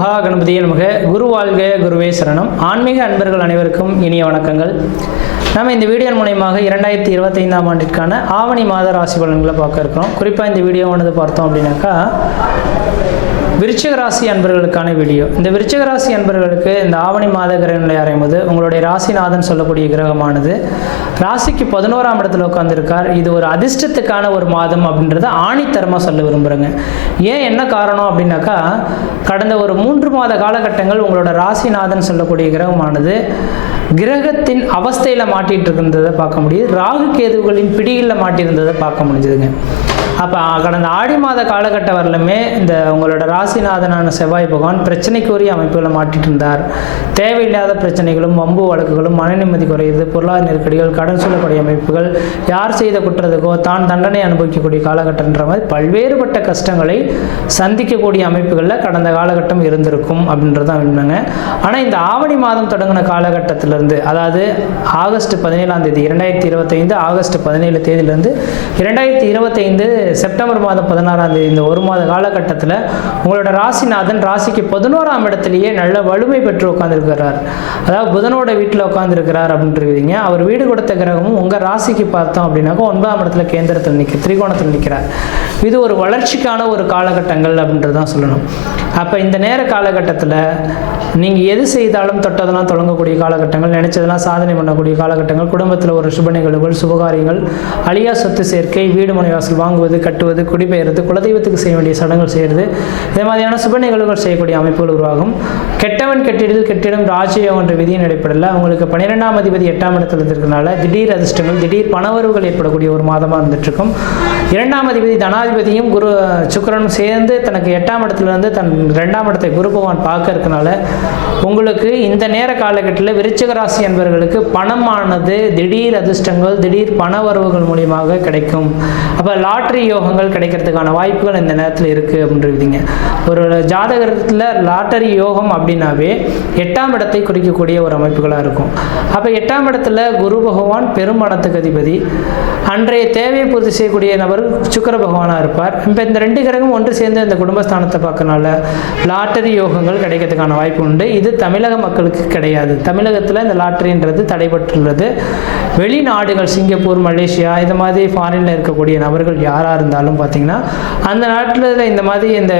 மகா கணபதியே நமக குரு வாழ்க குருவே சரணம் ஆன்மீக அன்பர்கள் அனைவருக்கும் இனிய வணக்கங்கள் நம்ம இந்த வீடியோ மூலயமாக இரண்டாயிரத்தி இருபத்தைந்தாம் ஆண்டிற்கான ஆவணி மாத ராசி பலன்களை பார்க்க இருக்கிறோம் குறிப்பாக இந்த வீடியோவானது பார்த்தோம் அப்படின்னாக்கா விருச்சிக ராசி அன்பர்களுக்கான வீடியோ இந்த விருச்சிக ராசி அன்பர்களுக்கு இந்த ஆவணி மாத கிரகங்களை அறையும் போது உங்களுடைய ராசிநாதன் சொல்லக்கூடிய கிரகமானது ராசிக்கு பதினோராம் இடத்துல உட்காந்துருக்கார் இது ஒரு அதிர்ஷ்டத்துக்கான ஒரு மாதம் அப்படின்றத ஆணித்தரமாக சொல்ல விரும்புகிறேங்க ஏன் என்ன காரணம் அப்படின்னாக்கா கடந்த ஒரு மூன்று மாத காலகட்டங்கள் உங்களோட ராசிநாதன் சொல்லக்கூடிய கிரகமானது கிரகத்தின் அவஸ்தையில் மாட்டிகிட்டு இருந்ததை பார்க்க முடியுது ராகு கேதுகளின் பிடியில் மாட்டியிருந்ததை பார்க்க முடிஞ்சதுங்க அப்போ கடந்த ஆடி மாத காலகட்டம் வரலுமே இந்த உங்களோட ராசிநாதனான செவ்வாய் பகவான் பிரச்சனைக்குரிய அமைப்புகளை மாட்டிட்டு இருந்தார் தேவையில்லாத பிரச்சனைகளும் வம்பு வழக்குகளும் மன நிம்மதி குறையுது பொருளாதார நெருக்கடிகள் கடன் சொல்லக்கூடிய அமைப்புகள் யார் செய்த குற்றத்துக்கோ தான் தண்டனை அனுபவிக்கக்கூடிய காலகட்டம்ன்ற மாதிரி பல்வேறுபட்ட கஷ்டங்களை சந்திக்கக்கூடிய அமைப்புகளில் கடந்த காலகட்டம் இருந்திருக்கும் அப்படின்றதான் உண்மைங்க ஆனால் இந்த ஆவணி மாதம் தொடங்கின காலகட்டத்தில் தேதியிலிருந்து அதாவது ஆகஸ்ட் பதினேழாம் தேதி இரண்டாயிரத்தி இருபத்தைந்து ஆகஸ்ட் பதினேழு தேதியிலிருந்து இரண்டாயிரத்தி இருபத்தைந்து செப்டம்பர் மாதம் பதினாறாம் தேதி இந்த ஒரு மாத காலகட்டத்தில் உங்களோட ராசிநாதன் ராசிக்கு பதினோராம் இடத்துலேயே நல்ல வலிமை பெற்று உட்காந்துருக்கிறார் அதாவது புதனோட வீட்டில் உட்காந்துருக்கிறார் அப்படின்ட்டுருக்கீங்க அவர் வீடு கொடுத்த கிரகமும் உங்கள் ராசிக்கு பார்த்தோம் அப்படின்னாக்கா ஒன்பதாம் இடத்துல கேந்திரத்தில் நிற்க திரிகோணத்தில் நிற்கிறார் இது ஒரு வளர்ச்சிக்கான ஒரு காலகட்டங்கள் அப்படின்றது தான் சொல்லணும் அப்போ இந்த நேர காலகட்டத்தில் நீங்கள் எது செய்தாலும் தொட்டதெல்லாம் தொடங்கக்கூடிய காலகட்டங்கள் காரியங்கள் நினைச்சதெல்லாம் சாதனை பண்ணக்கூடிய காலகட்டங்கள் குடும்பத்தில் ஒரு சுப நிகழ்வுகள் சுபகாரியங்கள் அழியா சொத்து சேர்க்கை வீடு முனைவாசல் வாங்குவது கட்டுவது குடிபெயர்றது குலதெய்வத்துக்கு செய்ய வேண்டிய சடங்குகள் செய்கிறது இதே மாதிரியான சுப நிகழ்வுகள் செய்யக்கூடிய அமைப்புகள் உருவாகும் கெட்டவன் கெட்டிடில் கெட்டிடம் ராஜயோகம் என்ற விதியின் அடிப்படையில் அவங்களுக்கு பனிரெண்டாம் அதிபதி எட்டாம் இடத்தில் இருக்கிறதுனால திடீர் அதிர்ஷ்டங்கள் திடீர் பணவரவுகள் ஏற்படக்கூடிய ஒரு மாதமாக இருந்துட்டுருக்கும் இரண்டாம் அதிபதி தனாதிபதியும் குரு சுக்கரனும் சேர்ந்து தனக்கு எட்டாம் இருந்து தன் ரெண்டாம் இடத்தை குரு பகவான் பார்க்க இருக்கனால உங்களுக்கு இந்த நேர காலகட்டத்தில் விருச்சிக ராசி என்பவர்களுக்கு பணமானது திடீர் அதிர்ஷ்டங்கள் திடீர் பண வரவுகள் மூலியமாக கிடைக்கும் அப்போ லாட்ரி யோகங்கள் கிடைக்கிறதுக்கான வாய்ப்புகள் இந்த நேரத்தில் இருக்குது அப்படின்றீங்க ஒரு ஜாதகத்தில் லாட்டரி யோகம் அப்படின்னாவே எட்டாம் இடத்தை குறிக்கக்கூடிய ஒரு அமைப்புகளாக இருக்கும் அப்போ எட்டாம் இடத்துல குரு பகவான் பெருமணத்துக்கு அதிபதி அன்றைய தேவையை பூர்த்தி செய்யக்கூடிய நபர் சுக்கர பகவானாக இருப்பார் இப்போ இந்த ரெண்டு கிரகம் ஒன்று சேர்ந்து இந்த குடும்பஸ்தானத்தை பார்க்கறனால லாட்டரி யோகங்கள் கிடைக்கிறதுக்கான வாய்ப்பு உண்டு இது வந்து தமிழக மக்களுக்கு கிடையாது தமிழகத்தில் இந்த லாட்ரின்றது தடைபட்டுள்ளது வெளிநாடுகள் சிங்கப்பூர் மலேசியா இது மாதிரி ஃபாரினில் இருக்கக்கூடிய நபர்கள் யாராக இருந்தாலும் பார்த்திங்கன்னா அந்த நாட்டில் இந்த மாதிரி இந்த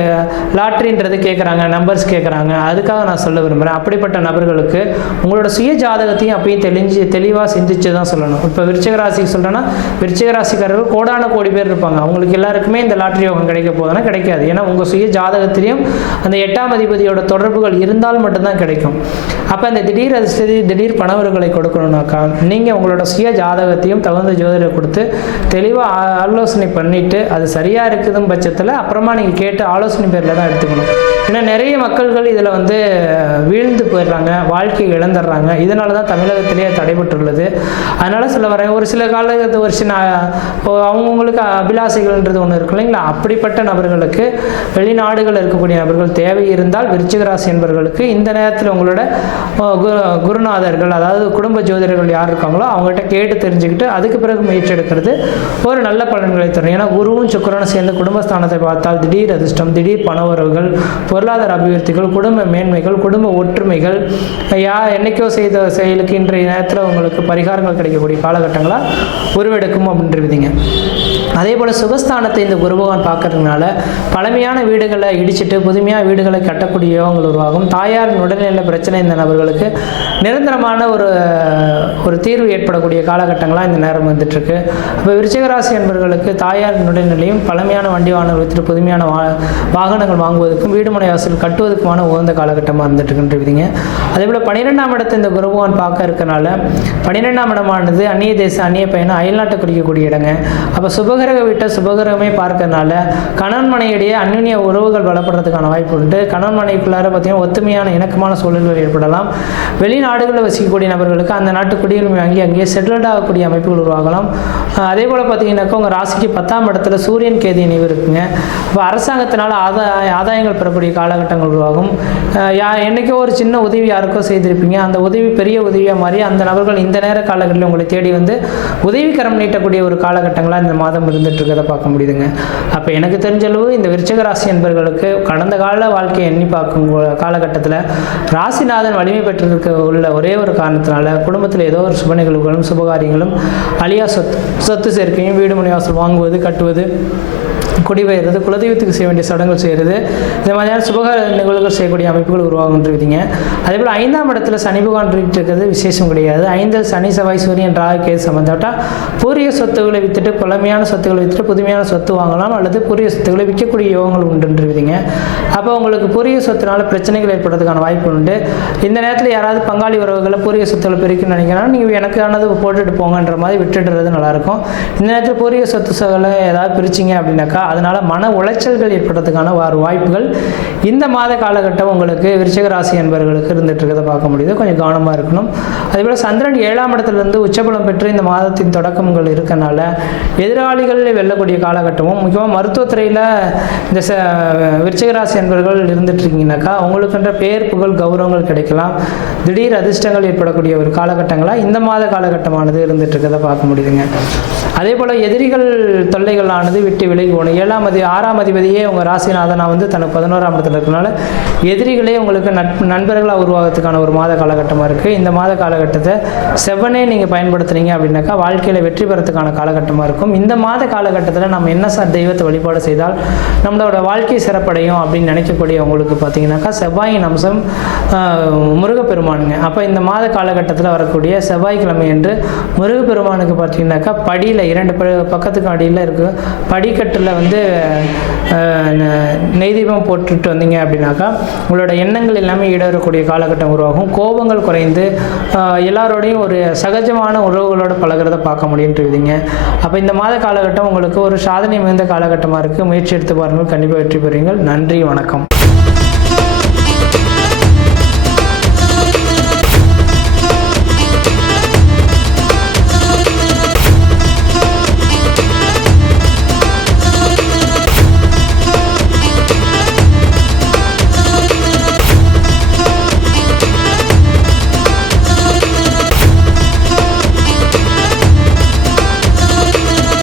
லாட்ரின்றது கேட்குறாங்க நம்பர்ஸ் கேட்குறாங்க அதுக்காக நான் சொல்ல விரும்புகிறேன் அப்படிப்பட்ட நபர்களுக்கு உங்களோட சுய ஜாதகத்தையும் அப்பயும் தெளிஞ்சு தெளிவாக சிந்திச்சு தான் சொல்லணும் இப்போ விருச்சகராசிக்கு சொல்கிறேன்னா விருச்சகராசிக்காரர்கள் கோடான கோடி பேர் இருப்பாங்க அவங்களுக்கு எல்லாருக்குமே இந்த லாட்ரி யோகம் கிடைக்க போதுன்னா கிடைக்காது ஏன்னா உங்கள் சுய ஜாதகத்திலையும் அந்த எட்டாம் அதிபதியோட தொடர்புகள் இருந்தால் மட்டும்தான் கிடைக்கும் அப்போ இந்த திடீர் அதிர்ஷ்டதி திடீர் பணவர்களை கொடுக்கணுனாக்கா நீங்கள் உங்களோட சுய ஜாதகத்தையும் தகுந்த ஜோதிடரை கொடுத்து தெளிவாக ஆலோசனை பண்ணிவிட்டு அது சரியாக இருக்குதுன்னு பட்சத்தில் அப்புறமா நீங்கள் கேட்டு ஆலோசனை பேரில் தான் எடுத்துக்கணும் ஏன்னா நிறைய மக்கள்கள் இதில் வந்து வீழ்ந்து போயிடுறாங்க வாழ்க்கையை இழந்துடுறாங்க இதனால தான் தமிழகத்திலேயே தடைபட்டுள்ளது அதனால் சொல்ல வரேன் ஒரு சில காலத்து ஒரு சின்ன அவங்கவுங்களுக்கு அபிலாசைகள்ன்றது ஒன்று இருக்கு இல்லைங்களா அப்படிப்பட்ட நபர்களுக்கு வெளிநாடுகள் இருக்கக்கூடிய நபர்கள் தேவை இருந்தால் விருச்சிகராசி என்பவர்களுக்கு இந்த நேரம் நேரத்தில் உங்களோட குருநாதர்கள் அதாவது குடும்ப ஜோதிடர்கள் யார் இருக்காங்களோ அவங்ககிட்ட கேட்டு தெரிஞ்சுக்கிட்டு அதுக்கு பிறகு முயற்சி எடுக்கிறது ஒரு நல்ல பலன்களை தரும் ஏன்னா குருவும் சுக்கரனும் சேர்ந்து குடும்பஸ்தானத்தை பார்த்தால் திடீர் அதிர்ஷ்டம் திடீர் பண உறவுகள் பொருளாதார அபிவிருத்திகள் குடும்ப மேன்மைகள் குடும்ப ஒற்றுமைகள் யா என்னைக்கோ செய்த செயலுக்கு இன்றைய நேரத்தில் உங்களுக்கு பரிகாரங்கள் கிடைக்கக்கூடிய காலகட்டங்களாக உருவெடுக்கும் அப்படின்றவிங்க அதே போல் சுகஸ்தானத்தை இந்த குரு பகவான் பார்க்கறதுனால பழமையான வீடுகளை இடிச்சிட்டு புதுமையாக வீடுகளை கட்டக்கூடியவங்கள் உருவாகும் தாயார் உடல்நிலை பிரச்சனை இந்த நபர்களுக்கு நிரந்தரமான ஒரு ஒரு தீர்வு ஏற்படக்கூடிய காலகட்டங்களாக இந்த நேரம் வந்துட்டுருக்கு இப்போ விருச்சிகராசி என்பவர்களுக்கு தாயார் உடல்நிலையும் பழமையான வண்டி வாகனங்கள் வைத்து புதுமையான வா வாகனங்கள் வாங்குவதற்கும் வீடுமனை வாசல் கட்டுவதற்குமான உகந்த காலகட்டமாக இருந்துட்டுருக்குன்றீங்க அதே போல் பனிரெண்டாம் இடத்தை இந்த குரு பகவான் பார்க்க இருக்கனால பனிரெண்டாம் இடமானது அந்நிய தேச அந்நிய பயணம் அயல்நாட்டை குறிக்கக்கூடிய இடங்க அப்போ சுபகர கேரக விட்ட சுபகரமே பார்க்கறனால கணவன் மனையிடையே அந்யுன்ய உறவுகள் வளப்படுறதுக்கான வாய்ப்பு உண்டு கணவன் மனைக்குள்ளார பார்த்தீங்கன்னா ஒத்துமையான இணக்கமான சூழல்கள் ஏற்படலாம் வெளிநாடுகளில் வசிக்கக்கூடிய நபர்களுக்கு அந்த நாட்டு குடியுரிமை வாங்கி அங்கேயே செட்டில்ட் ஆகக்கூடிய அமைப்புகள் உருவாகலாம் அதே போல் பார்த்தீங்கன்னாக்கா உங்கள் ராசிக்கு பத்தாம் இடத்துல சூரியன் கேதி இணைவு இருக்குங்க இப்போ அரசாங்கத்தினால் ஆதாய ஆதாயங்கள் பெறக்கூடிய காலகட்டங்கள் உருவாகும் யா என்றைக்கோ ஒரு சின்ன உதவி யாருக்கோ செய்திருப்பீங்க அந்த உதவி பெரிய உதவியாக மாறி அந்த நபர்கள் இந்த நேர காலகட்டத்தில் உங்களை தேடி வந்து உதவிக்கரம் நீட்டக்கூடிய ஒரு காலகட்டங்களாக இந்த மாதம் இருந்து இருந்துகிட்ருக்கிறத பார்க்க முடியுதுங்க அப்போ எனக்கு தெரிஞ்ச அளவு இந்த விருச்சக ராசி என்பர்களுக்கு கடந்த கால வாழ்க்கையை எண்ணி பார்க்கும் காலகட்டத்தில் ராசிநாதன் வலிமை பெற்றிருக்க உள்ள ஒரே ஒரு காரணத்தினால குடும்பத்தில் ஏதோ ஒரு சுப நிகழ்வுகளும் சுபகாரியங்களும் அழியா சொத்து சொத்து சேர்க்கையும் வீடு முனிவாசல் வாங்குவது கட்டுவது கொடி வைக்கிறது குலதெய்வத்துக்கு செய்ய வேண்டிய சடங்குகள் செய்கிறது இந்த மாதிரியான சுபகார நிகழ்வுகள் செய்யக்கூடிய அமைப்புகள் உருவாகுன்றிருக்கீங்க அதே போல் ஐந்தாம் இடத்துல சனி பகவான் இருக்கிறது விசேஷம் கிடையாது ஐந்தில் சனி செவ்வாய் சூரியன் ராகு சம்மந்தப்பட்டால் பூரிய சொத்துக்களை விற்றுட்டு புலமையான சொத்துக்களை விற்றுட்டு புதுமையான சொத்து வாங்கலாம் அல்லது பூரிய சொத்துக்களை விற்கக்கூடிய யோகங்கள் உண்டுன்றிருக்கீங்க அப்போ உங்களுக்கு பூரிய சொத்துனால பிரச்சனைகள் ஏற்படுறதுக்கான வாய்ப்பு உண்டு இந்த நேரத்தில் யாராவது பங்காளி உறவுகளை பூரிய சொத்துக்களை பிரிக்கணும்னு நினைக்கிறாங்க நீங்கள் எனக்கானது போட்டுட்டு போங்கன்ற மாதிரி விட்டுடுறது நல்லாயிருக்கும் இந்த நேரத்தில் பூரிய சொத்து சொத்துக்களை ஏதாவது பிரிச்சிங்க அப்படின்னாக்கா அதனால் மன உளைச்சல்கள் ஏற்படுறதுக்கான வார வாய்ப்புகள் இந்த மாத காலகட்டம் உங்களுக்கு விருச்சகராசி என்பவர்களுக்கு இருந்துட்டு இருக்கிறத பார்க்க முடியுது கொஞ்சம் கவனமாக இருக்கணும் அதேபோல் சந்திரன் ஏழாம் இடத்துலேருந்து உச்சபலம் பெற்று இந்த மாதத்தின் தொடக்கங்கள் இருக்கனால எதிராளிகளில் வெல்லக்கூடிய காலகட்டமும் முக்கியமாக மருத்துவத்துறையில் இந்த ச விருச்சகராசி என்பவர்கள் இருந்துட்டு இருக்கீங்கனாக்கா அவங்களுக்குன்ற பேர் புகழ் கௌரவங்கள் கிடைக்கலாம் திடீர் அதிர்ஷ்டங்கள் ஏற்படக்கூடிய ஒரு காலகட்டங்களாக இந்த மாத காலகட்டமானது இருந்துட்டு இருக்கிறத பார்க்க முடியுதுங்க அதே போல் எதிரிகள் தொல்லைகளானது விட்டு விலகி போன ஏழாம் அதி ஆறாம் அதிபதியே உங்கள் ராசிநாதனாக வந்து தனக்கு பதினோராம் இடத்துல இருக்கிறனால எதிரிகளே உங்களுக்கு நட் நண்பர்களாக உருவாகிறதுக்கான ஒரு மாத காலகட்டமாக இருக்குது இந்த மாத காலகட்டத்தை செவ்வனே நீங்கள் பயன்படுத்துகிறீங்க அப்படின்னாக்கா வாழ்க்கையில் வெற்றி பெறத்துக்கான காலகட்டமாக இருக்கும் இந்த மாத காலகட்டத்தில் நம்ம என்ன சார் தெய்வத்தை வழிபாடு செய்தால் நம்மளோட வாழ்க்கை சிறப்படையும் அப்படின்னு நினைக்கக்கூடிய உங்களுக்கு பார்த்தீங்கன்னாக்கா செவ்வாயின் அம்சம் முருகப்பெருமானுங்க அப்போ இந்த மாத காலகட்டத்தில் வரக்கூடிய செவ்வாய்க்கிழமை என்று முருகப்பெருமானுக்கு பார்த்தீங்கன்னாக்கா படியில் இரண்டு பக்கத்துக்கு அடியில் இருக்குது படிக்கட்டில் வந்து வந்து நெய் தீபம் போட்டுட்டு வந்தீங்க அப்படின்னாக்கா உங்களோட எண்ணங்கள் எல்லாமே ஈடேறக்கூடிய காலகட்டம் உருவாகும் கோபங்கள் குறைந்து எல்லாரோடையும் ஒரு சகஜமான உறவுகளோட பழகிறத பார்க்க முடியுன்ட்டு இருந்தீங்க அப்போ இந்த மாத காலகட்டம் உங்களுக்கு ஒரு சாதனை மிகுந்த காலகட்டமாக இருக்குது முயற்சி எடுத்து பாருங்கள் கண்டிப்பாக வெற்றி பெறுவீங்கள் நன்றி வணக்கம்